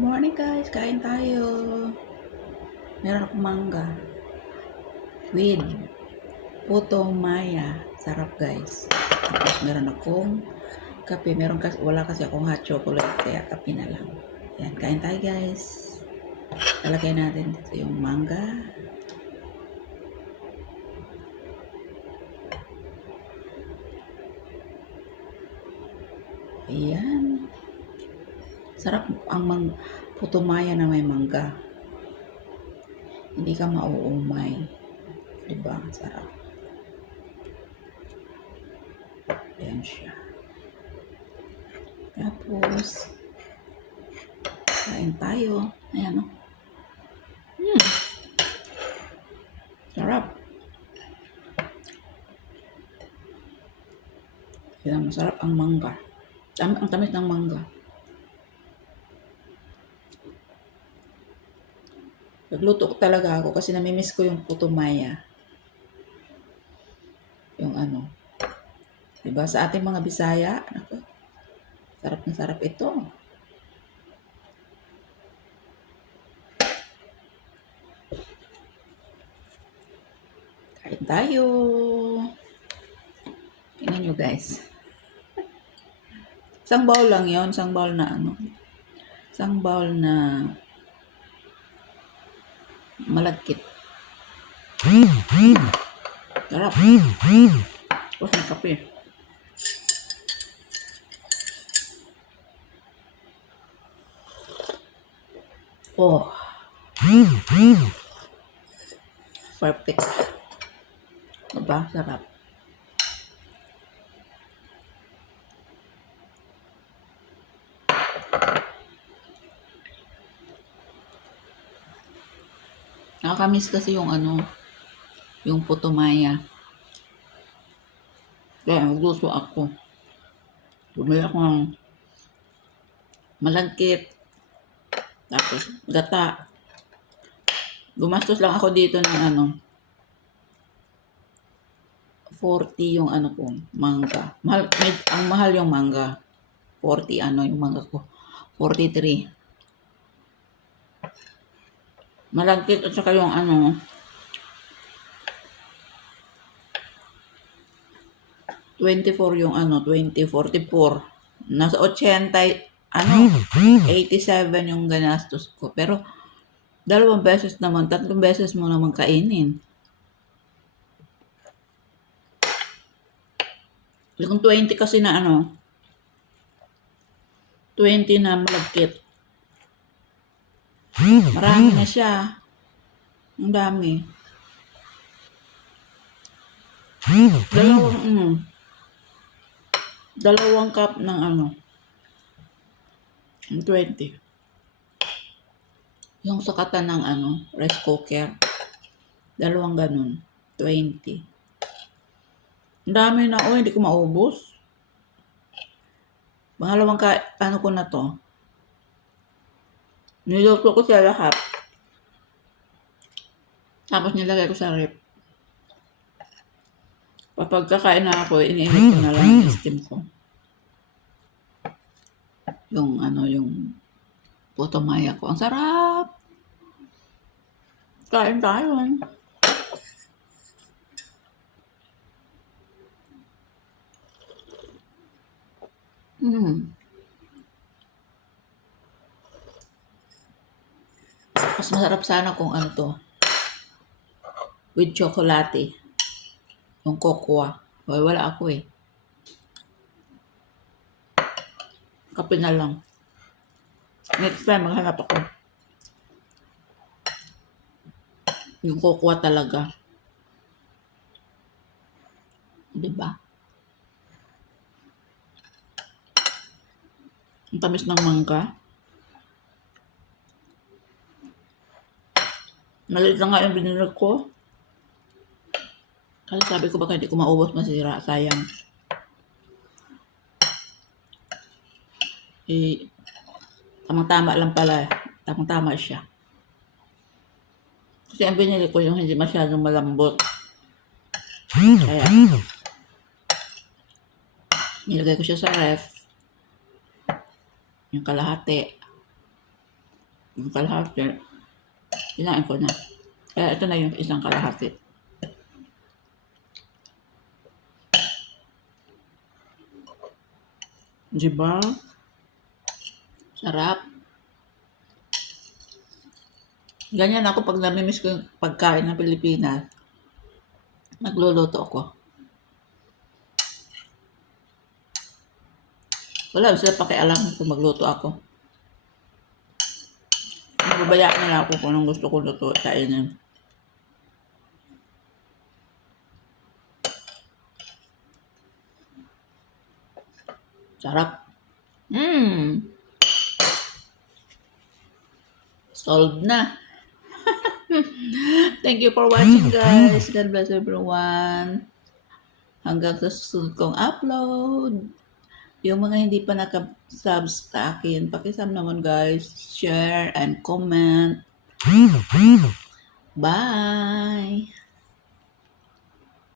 Morning guys, kain tayo. Meron akong mangga with puto maya. Sarap guys. Tapos meron akong kape. Wala kasi akong hot chocolate kaya kape na lang. Yan, kain tayo guys. Lalagay natin dito yung mangga. Ayan. Sarap ang puto maya na may mangga. Hindi ka mauumay. Diba? Sarap. Ayan siya. Tapos, kain tayo. Ayan o. Sarap. Ayan, masarap ang mangga. Ang tamis ng mangga. Nagluto talaga ako kasi namimiss ko yung puto maya. Yung ano. Diba? Sa ating mga Bisaya, naku, sarap na sarap ito. Kain tayo. Tingnan nyo guys. Isang bowl lang yon, isang bowl na ano. Isang bowl na malagkit. Sarap. Tapos ng kape. Oh. Perfect. Diba? Sarap. Nakakamiss kasi yung ano, yung puto maya. Kaya nagluto ako. Bumili ako ng malagkit. Tapos gata. Gumastos lang ako dito ng ano, 40 yung ano ko, mangga. Ang mahal yung mangga. 40 ano yung mangga ko. 43. Malagkit at saka yung ano, 24 yung ano, 44. Nasa 80, ano, 87 yung ganastos ko. Pero, 2 beses naman, 3 beses mo naman kainin. Kung 20 kasi na ano, 20 na malagkit. Marami na siya. Ang dami. Dalawang cup ng ano, 20. Yung sakatan ng ano, rice cooker. 2 ganun, 20. Ang dami na, hindi ko maubos. Pangalawang ano ko na to. Niluto ko siya lahat. Tapos nilagay ko sa rep. Kapag kakain na ako, iniinit ko na lang yung steam ko. Yung ano, yung puto maya ko. Ang sarap! Kain tayo. Mas masarap sana kung ano to. With chocolate. Yung cocoa. Wala ako eh. Kape na lang. Next time, maghanap ako. Yung cocoa talaga. Diba? Ang tamis ng mangga. Maliit na nga yung binili ko. Kasi sabi ko baka hindi ko maubos, masira. Sayang. Tamang-tama lang pala. Tamang-tama siya. Kasi ang binili ko yung hindi masyadong malambot. Kaya, nilagay ko siya sa ref. Yung kalahati. Yung kalahati, kinain ko na. Kaya ito na yung isang kalahati. Diba? Sarap. Ganyan ako pag namimiss ko yung pagkain ng Pilipinas. Nagluluto ako. Wala sila pakialam kung magluto ako. Nababayaan nila ako kung anong gusto ko luto kainin. Sarap. Solved na. Thank you for watching, guys. God bless everyone. Hanggang sa susunod kong upload. Yung mga hindi pa naka-subs sa akin, pakisub naman, guys. Share and comment. Bye!